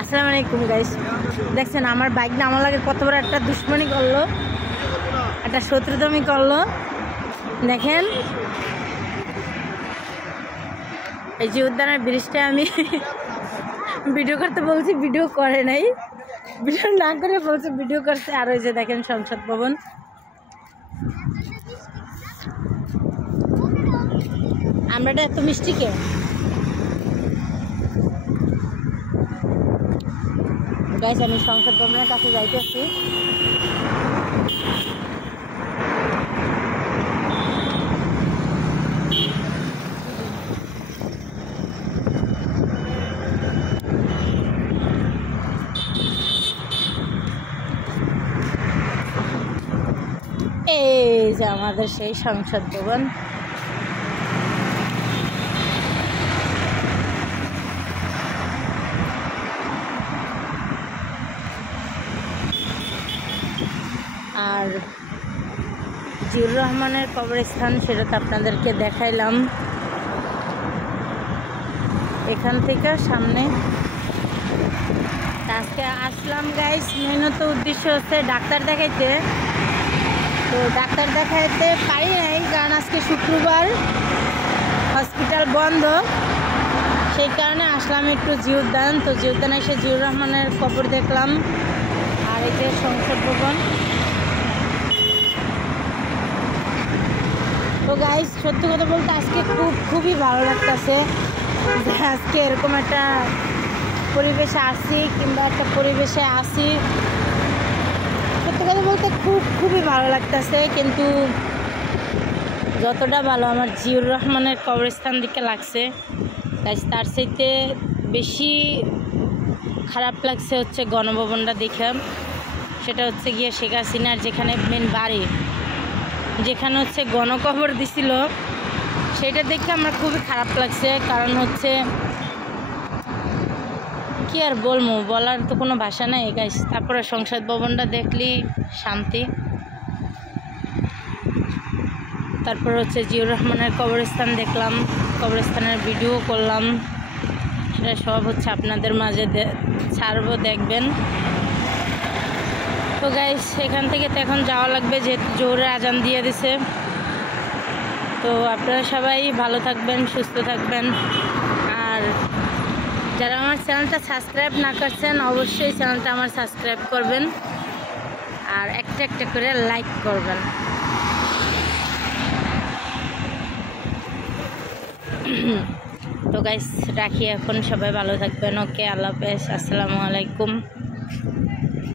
আসসালামু আলাইকুম গাইস, দেখছেন আমার বাইক না আমার লাগে কত বড় একটা দুশ্মনী করলো, একটা শত্রুতামি করলো। দেখেন এই যে উদ্যানের ব্রিজটা আমি ভিডিও করতে বলছি, ভিডিও করে নাই, ভিডিও না করে বলছে ভিডিও করছে। আর ওই যে দেখেন সংসদ ভবন, আমরা এত মিষ্টি কে? গাইস আমি সংসদ ভবনের কাছে যাইতেছি। এই যে আমাদের সেই সংসদ ভবন। আর জিউর রহমানের কবরস্থান, সেটা তো আপনাদেরকে দেখাইলাম। এখান থেকে সামনে আজকে আসলাম গাইস, মেনত উদ্দেশ্য হচ্ছে ডাক্তার দেখাইতে। তো ডাক্তার দেখাইতে পারি নাই, কারণ আজকে শুক্রবার, হসপিটাল বন্ধ। সেই কারণে আসলাম একটু জিউদ্যান। তো জিউদ্যানে এসে জিউর রহমানের কবর দেখলাম। আর এই যে সংসদ ভবন। তো গাইস সত্যি কথা বলতে আজকে খুবই ভালো লাগতেছে যে আজকে এরকম একটা পরিবেশে আসি, কিংবা একটা পরিবেশে আসি। সত্যি কথা বলতে খুবই ভালো লাগতেছে। কিন্তু যতটা ভালো আমার জিউর রহমানের কবরস্থান দিকে লাগছে, তার চাইতে বেশি খারাপ লাগছে হচ্ছে গণভবনটা দেখে। সেটা হচ্ছে গিয়ে শেখ হাসিনার যেখানে মেন বাড়ি, যেখানে হচ্ছে গণকবর দিছিল, সেটা দেখে আমার খুবই খারাপ লাগছে। কারণ হচ্ছে কি আর বলবো, বলার তো কোনো ভাষা নাই গাইস। তারপরে সংসদ ভবনটা দেখলি শান্তি। তারপর হচ্ছে জিউর রহমানের কবরস্থান দেখলাম, কবরস্থানের ভিডিও করলাম। সেটা সব হচ্ছে আপনাদের মাঝে ছাড়বো, দেখবেন। তো গাইস এখান থেকে তো এখন যাওয়া লাগবে, যেহেতু জোরে আজান দিয়ে দিছে। তো আপনারা সবাই ভালো থাকবেন, সুস্থ থাকবেন। আর যারা আমার চ্যানেলটা সাবস্ক্রাইব না করছেন, অবশ্যই চ্যানেলটা আমার সাবস্ক্রাইব করবেন, আর একটা একটা করে লাইক করবেন। তো গাইস রাখি এখন, সবাই ভালো থাকবেন। ওকে, আল্লাহ হাফেজ, আসসালামু আলাইকুম।